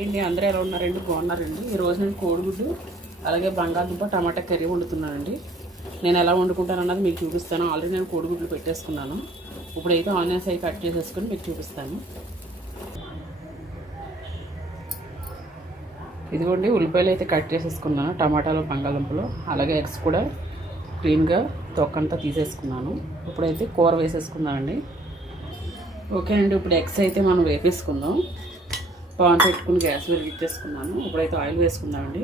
ఏంటి అందరూ ఎలా ఉన్నారండి? బాగున్నారండి. ఈరోజు నేను కోడిగుడ్డు అలాగే బంగాళదుంప టమాటా కర్రీ వండుతున్నానండి. నేను ఎలా వండుకుంటాను అన్నది మీకు చూపిస్తాను. ఆల్రెడీ నేను కోడిగుడ్లు పెట్టేసుకున్నాను. ఇప్పుడైతే ఆనియన్స్ అవి కట్ చేసేసుకొని మీకు చూపిస్తాను. ఇదిగోండి ఉల్లిపాయలు అయితే కట్ చేసేసుకున్నాను, టమాటాలు బంగాళదుంపలు అలాగే ఎగ్స్ కూడా క్లీన్గా తొక్కంతా తీసేసుకున్నాను. ఇప్పుడైతే కూర వేసేసుకున్నానండి. ఓకే అండి, ఇప్పుడు ఎగ్స్ అయితే మనం వేపేసుకుందాం. పాన్ పెట్టుకుని గ్యాస్ వెలిగించేసుకున్నాను. ఇప్పుడైతే ఆయిల్ వేసుకుందామండి.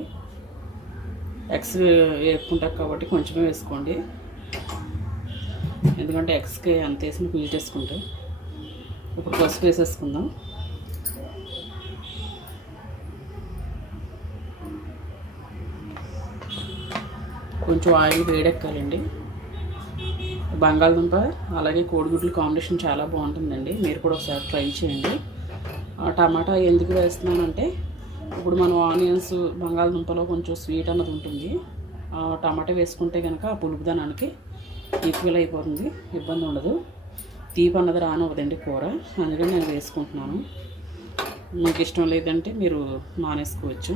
ఎగ్స్ వేపుకుంటాం కాబట్టి కొంచెమే వేసుకోండి, ఎందుకంటే ఎగ్స్కి అంత వేసి పీల్చేసుకుంటే. ఇప్పుడు పసుపు వేసేసుకుందాం. కొంచెం ఆయిల్ వేడెక్కాలండి. బంగాళదుంప అలాగే కోడిగుడ్లు కాంబినేషన్ చాలా బాగుంటుందండి, మీరు కూడా ఒకసారి ట్రై చేయండి. టమాటా ఎందుకు వేస్తున్నానంటే ఇప్పుడు మనం ఆనియన్స్ బంగాళదుంపలో కొంచెం స్వీట్ అన్నది ఉంటుంది. టమాటా వేసుకుంటే కనుక ఆ పులుపుదనానికి ఈక్వల్ అయిపోతుంది, ఇబ్బంది ఉండదు. తీపి అన్నది రానివ్వదండి కూర, అందుకని నేను వేసుకుంటున్నాను. మీకు ఇష్టం లేదంటే మీరు మానేసుకోవచ్చు.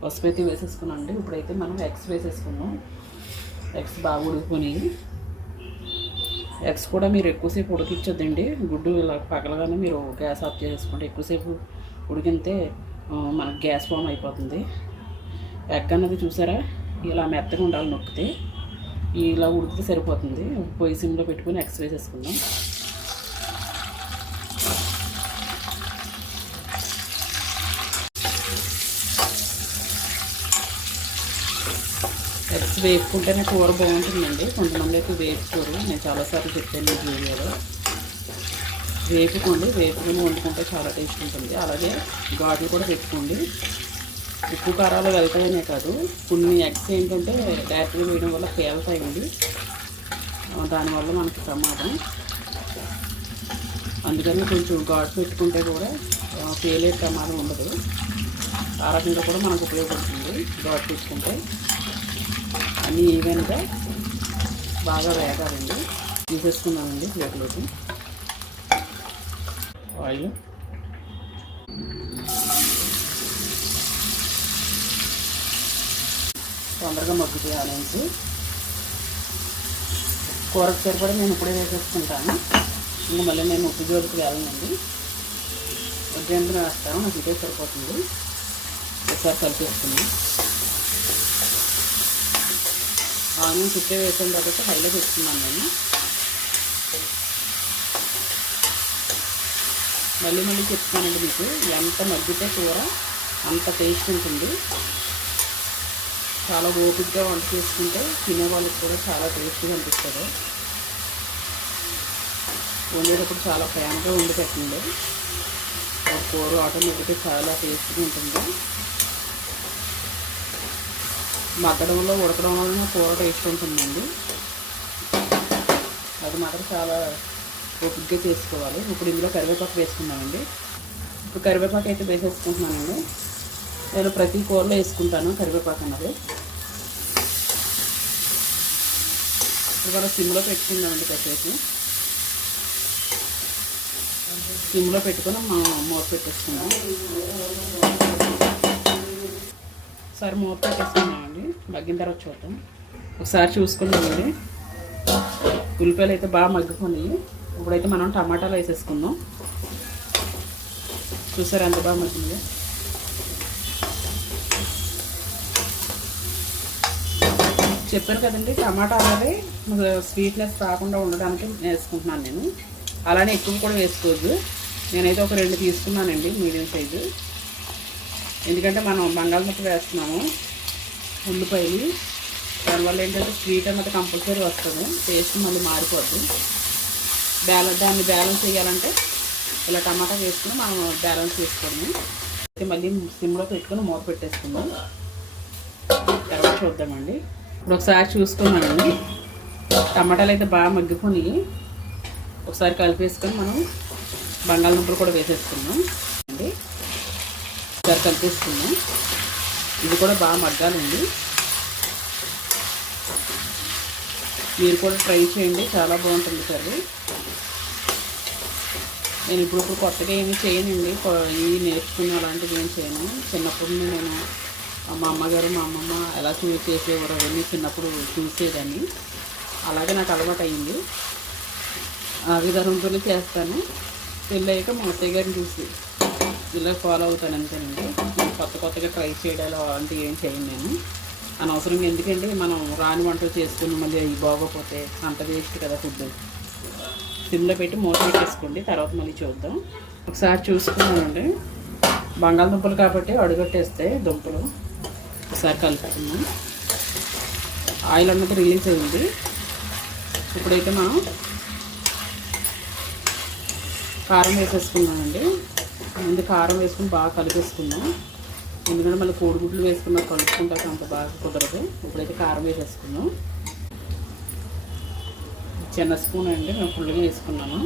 పసుపు అయితే వేసేసుకున్నానండి. ఇప్పుడైతే మనం ఎగ్స్ వేసేసుకున్నాం. ఎగ్స్ బాగా ఉడికిపోయి, ఎగ్స్ కూడా మీరు ఎక్కువసేపు ఉడికించొద్దండి. గుడ్డు ఇలా పగలగానే మీరు గ్యాస్ ఆఫ్ చేసేసుకుంటే ఎక్కువసేపు ఉడికితే మనకు గ్యాస్ ఫామ్ అయిపోతుంది. ఎగ్ అన్నది చూసారా ఇలా మెత్తగా ఉండాలి, నొక్కితే ఇలా ఉడికితే సరిపోతుంది. పొయ్యి సిమ్లో పెట్టుకొని ఎగ్స్ వేసేసుకుందాం. ఎగ్స్ వేపుకుంటేనే కూర బాగుంటుందండి. కొంతమంది అయితే వేపుకోరు, నేను చాలాసార్లు చెప్పాను ఈ వీడియోలో. వేపుకొని వండుకుంటే చాలా టేస్ట్ ఉంటుంది. అలాగే ఘాట్లు కూడా పెట్టుకోండి. ఉప్పు కారాలు వెళ్తాయనే కాదు, కొన్ని ఎగ్స్ ఏంటంటే డైరెక్ట్గా వేయడం వల్ల పేలుతాయండి, దానివల్ల మనకి ప్రమాదం. అందుకని కొంచెం ఘాటు పెట్టుకుంటే కూడా పేలే ప్రమాదం ఉండదు. ఆ రకంగా కూడా మనకు ఉపయోగపడుతుంది ఘాటు పెట్టుకుంటే. అన్నీ ఈవెన్గా బాగా వేగాలండి. తీసేసుకున్నానండి ప్లేట్లోకి. ఆయిల్ తొందరగా మగ్గుతాయి ఆనియన్స్. కూరకు సరిపడి నేను ఇప్పుడే వేసేసుకుంటాను. ఇంకా మళ్ళీ నేను ఉప్పు జోలికి వెళ్ళనండి. ఉద్యంతం వేస్తాను, నాకు ఇదే సరిపోతుంది. ఒకసారి కలిపేసుకుని ఆనియన్స్ ఇట్టే వేసిన తర్వాత హైలో పెట్టుకున్నాను నేను. మళ్ళీ చెప్తానండి మీకు, ఎంత మగ్గితే కూర అంత టేస్ట్ ఉంటుంది. చాలా ఓపికగా వంట చేసుకుంటే తినే వాళ్ళకి కూడా చాలా టేస్ట్గా అనిపిస్తుంది. వండేటప్పుడు చాలా ప్రేమగా వండి పెట్టండి. కూర ఆటోమేటిక్గా చాలా టేస్ట్గా ఉంటుంది. మగ్గడంలో ఉడకడం వలన కూర టేస్ట్ ఉంటుందండి. అది మాత్రం చాలా ఓపికగా చేసుకోవాలి. ఇప్పుడు ఇందులో కరివేపాకు వేసుకున్నామండి. ఇప్పుడు కరివేపాకు అయితే వేసేసుకుంటున్నానండి. నేను ప్రతి కూరలో వేసుకుంటాను కరివేపాకు అన్నది. ఇప్పుడు మనం సిమ్లో పెట్టుకుందామండి. కాసేపు సిమ్లో పెట్టుకొని మూత పెట్టేసుకుందాం. ఒకసారి మూత పెట్టేసుకున్నామండి. మగ్గిన తర్వాత చూద్దాం. ఒకసారి చూసుకున్నామండి. ఉల్లిపాయలు అయితే బాగా మగ్గిపోయి, ఇప్పుడైతే మనం టమాటాలు వేసేసుకుందాం. చూసారు ఎంత బాగా మగ్గింది. చెప్పాను కదండి, టమాటా అనేది స్వీట్నెస్ రాకుండా ఉండడానికి వేసుకుంటున్నాను నేను. అలానే ఎక్కువ కూడా వేసుకోవద్దు. నేనైతే ఒక 2 తీసుకున్నానండి, మీడియం సైజు. ఎందుకంటే మనం బంగాళదుంప వేస్తున్నాము, ఉల్లిపాయలు, దానివల్ల ఏంటంటే స్వీట్ అన్నది కంపల్సరీ వస్తుంది, టేస్ట్ మళ్ళీ మారిపోద్ది. దాన్ని బ్యాలెన్స్ చేయాలంటే ఇలా టమాటా వేసుకుని మనం బ్యాలెన్స్ చేసుకోవడము. మళ్ళీ సిమ్లో పెట్టుకొని మూత పెట్టేసుకుందాం. తర్వాత చూద్దామండి. ఇప్పుడు ఒకసారి చూసుకున్నామండి. టమాటాలు అయితే బాగా మగ్గిపోయి, ఒకసారి కలిపేసుకొని మనం బంగాళదుంపలు కూడా వేసేసుకుందాం అండి. ఒకసారి కలిపేసుకుందాం. ఇది కూడా బాగా మగ్గాలండి. మీరు కూడా ట్రై చేయండి, చాలా బాగుంటుంది కర్రీ. నేను ఇప్పుడు కొత్తగా ఏమీ చేయనండి, ఇవి నేర్చుకుని అలాంటివి ఏం చేయను. చిన్నప్పుడు నేను మా అమ్మగారు మా అమ్మమ్మ ఎలా చేసేవారు అవన్నీ చిన్నప్పుడు చూసేదాన్ని, అలాగే నాకు అలవాటు అయింది. ఆ విధానంతోనే చేస్తాను. పెళ్ళయ్యాక మా అత్తయ్య గారిని చూసి ఇలా ఫాలో అవుతాను అంతేనండి. కొత్తగా ట్రై చేయడాలు అలాంటివి ఏం చేయను నేను. అనవసరంగా ఎందుకంటే మనం రాని వంటలు చేసుకుని మళ్ళీ అవి బాగోపోతే అంత వేస్ట్ కదా ఫుడ్. సిమ్లో పెట్టి మూత పెట్టేసుకోండి, తర్వాత మళ్ళీ చూద్దాం. ఒకసారి చూసుకున్నామండి, బంగాళదుంపలు కాబట్టి అడుగట్టేస్తే దుంపలు ఒకసారి కలుపుకున్నాం. ఆయిల్ అన్నది రిలీజ్ అయింది. ఇప్పుడైతే మనం కారం వేసేసుకున్నామండి. ముందు కారం వేసుకుని బాగా కలిపేసుకున్నాం, ఎందుకంటే మళ్ళీ కోడిగుడ్లు వేసుకున్నా కలుపుకుంటే అంత బాగా కుదరదు. ఇప్పుడైతే కారం వేసేసుకున్నాం. చిన్న స్పూన్ అండి, మేము ఫుల్గా వేసుకున్నాము,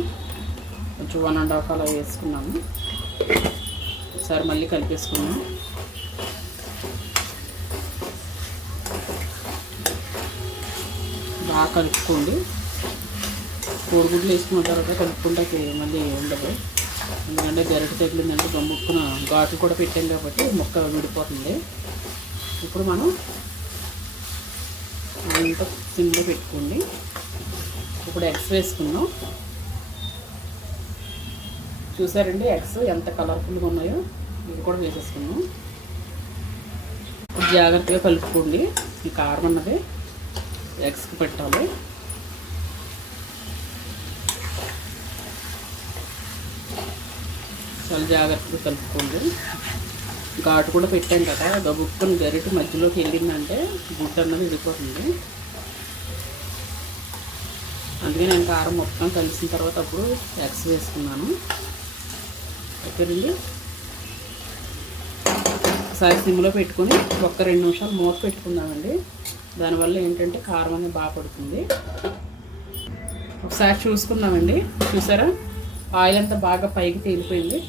కొంచెం 1.5 అలా వేసుకున్నాము. ఒకసారి మళ్ళీ కలిపేసుకున్నాం. బాగా కలుపుకోండి. కోడిగుడ్లు వేసుకున్న తర్వాత కలుపుకుంటే మళ్ళీ ఉండదు, ఎందుకంటే గరిటె తగిలిందంటే గమ్ముక్కున ఘాట్లు కూడా పెట్టాం కాబట్టి ముక్క విడిపోతుంది. ఇప్పుడు మనం అంతా సిమ్లో పెట్టుకోండి. ఇప్పుడు ఎగ్స్ వేసుకున్నాం. చూసారండి ఎగ్స్ ఎంత కలర్ఫుల్గా ఉన్నాయో, ఇది కూడా వేసేసుకున్నాం. జాగ్రత్తగా కలుపుకోండి, ఈ కారం అన్నది ఎగ్స్కి పెట్టాలి. చాలా జాగ్రత్తగా కలుపుకోండి. ఘాటు కూడా పెట్టాం కదా, గబుక్కుని గరిటె మధ్యలోకి వెళ్ళిందంటే గుడ్డ అన్నది విడిపోతుంది. అందుకే నేను కారం మొత్తం కలిసిన తర్వాత అప్పుడు ఎగ్స్ వేసుకున్నాను. ఓకేనండి, ఒకసారి సిమ్లో పెట్టుకొని 1-2 నిమిషాలు మూత పెట్టుకుందామండి. దానివల్ల ఏంటంటే కారం అనేది బాగా పడుతుంది. ఒకసారి చూసుకుందామండి. చూసారా, ఆయిల్ అంతా బాగా పైకి తేలిపోయింది.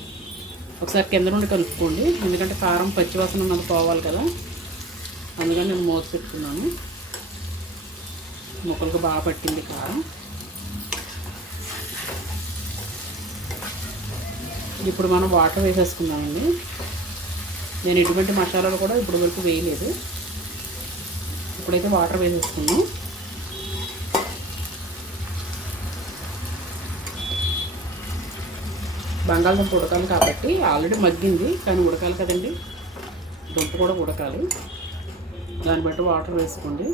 ఒకసారి కింద నుండి కలుపుకోండి, ఎందుకంటే కారం పచ్చివాసన ఉన్నది పోవాలి కదా, అందుకని నేను మూత పెట్టుకున్నాను. ముక్కలకు బాగా పట్టింది కారం. ఇప్పుడు మనం వాటర్ వేసేసుకుందామండి. నేను ఎటువంటి మసాలాలు కూడా ఇప్పుడు వరకు వేయలేదు. ఇప్పుడైతే వాటర్ వేసేసుకున్నాం. బంగాళదుంప ఉడకాలి కాబట్టి ఆల్రెడీ మగ్గింది, కానీ ఉడకాలి కదండి, దుంప కూడా ఉడకాలి. దాన్ని బట్టి వాటర్ వేసుకోండి.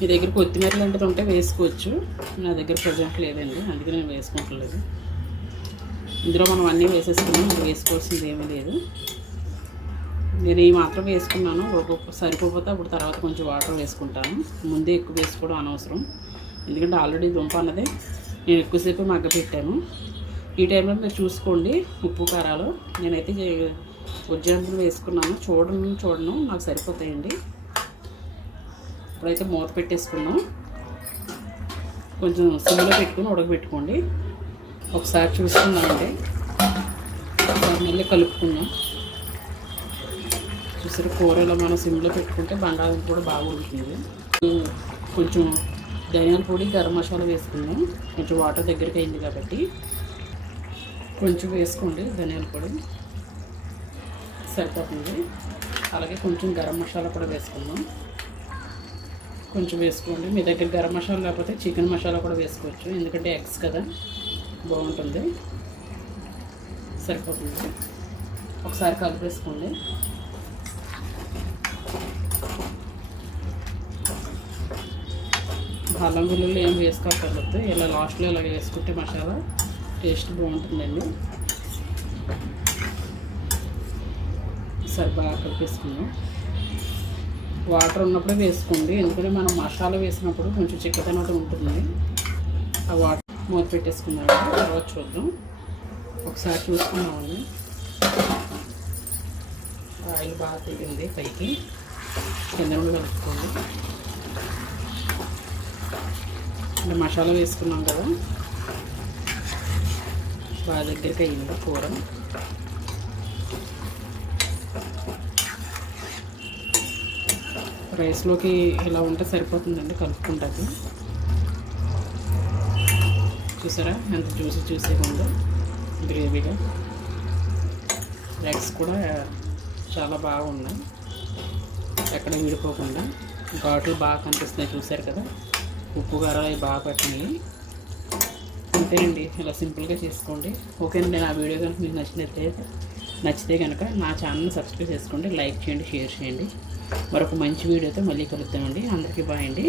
మీ దగ్గర కొత్తిమీర లాంటిది ఉంటే వేసుకోవచ్చు, నా దగ్గర ప్రజెంట్ లేదండి, అందుకే నేను వేసుకుంటలేదు. ఇందులో మనం అన్నీ వేసేసుకున్నాం, ఇంకా వేసుకోవాల్సింది ఏమీ లేదు. నేను ఈ మాత్రం వేసుకున్నాను, సరిపోతే అప్పుడు తర్వాత కొంచెం వాటర్ వేసుకుంటాను. ముందే ఎక్కువ వేసుకోవడం అనవసరం, ఎందుకంటే ఆల్రెడీ దుంప అన్నది నేను ఎక్కువసేపు మగ్గపెట్టాను. ఈ టైంలో మీరు చూసుకోండి ఉప్పు కారాలు. నేనైతే ఉజ్జాయింపులు వేసుకున్నాను, చూడను నాకు సరిపోతాయండి. ఇప్పుడైతే మూత పెట్టేసుకున్నాం. కొంచెం సిమ్లో పెట్టుకుని ఉడకబెట్టుకోండి. ఒకసారి చూసుకుందామండి, మళ్ళీ కలుపుకుందాం. చూసారు, కూరలో మనం సిమ్లో పెట్టుకుంటే బంగాళదుంప కూడా బాగా ఉడుకుతుంది. కొంచెం ధనియాల పొడి గరం మసాలా వేసుకుందాం. కొంచెం వాటర్ దగ్గరికి అయింది కాబట్టి కొంచెం వేసుకోండి, ధనియాల పొడి సరిపోతుంది. అలాగే కొంచెం గరం మసాలా కూడా వేసుకుందాం. కొంచెం వేసుకోండి, మీ దగ్గర గరం మసాలా లేకపోతే చికెన్ మసాలా కూడా వేసుకోవచ్చు, ఎందుకంటే ఎగ్స్ కదా బాగుంటుంది, సరిపోతుంది. ఒకసారి కలిపేసుకోండి. అల్లం వెల్లుల్లి ఏం వేసుకోకర్లేదు, ఇలా లాస్ట్లో ఇలా వేసుకుంటే మసాలా టేస్ట్ బాగుంటుందండి. సరే బాగా కలిపేసుకుందాం. వాటర్ ఉన్నప్పుడే వేసుకోండి, ఎందుకంటే మనం మసాలా వేసినప్పుడు కొంచెం చిక్కదనం ఉంటుంది. ఆ వాటర్ మూత పెట్టేసుకుందాం, తర్వాత చూద్దాం. ఒకసారి చూసుకున్నామండి, ఆయిల్ బాగా తగ్గింది పైకి, కింద నుండి కలుపుకోండి. మసాలా వేసుకున్నాం కదా, బాగా దగ్గరికి అయ్యింది కూర. రైస్లోకి ఇలా ఉంటే సరిపోతుందండి, కలుపుకుంటుంది. చూసారా ఎంత జ్యూసీగా ఉందో గ్రేవీగా. ఎగ్స్ కూడా చాలా బాగున్నాయి, ఎక్కడ విడిపోకుండా. ఘాట్లు బాగా కనిపిస్తున్నాయి, చూసారు కదా. ఉప్పు కారాలు అవి బాగా పట్టినాయి. అంతేనండి, ఇలా సింపుల్గా చేసుకోండి. ఓకేనండి, నా వీడియో కనుక మీకు నచ్చితే కనుక నా ఛానల్ని సబ్స్క్రైబ్ చేసుకోండి, లైక్ చేయండి, షేర్ చేయండి. మరొక మంచి వీడియోతో మళ్ళీ కలుద్దామండి. అందరికీ బాయ్ అండి.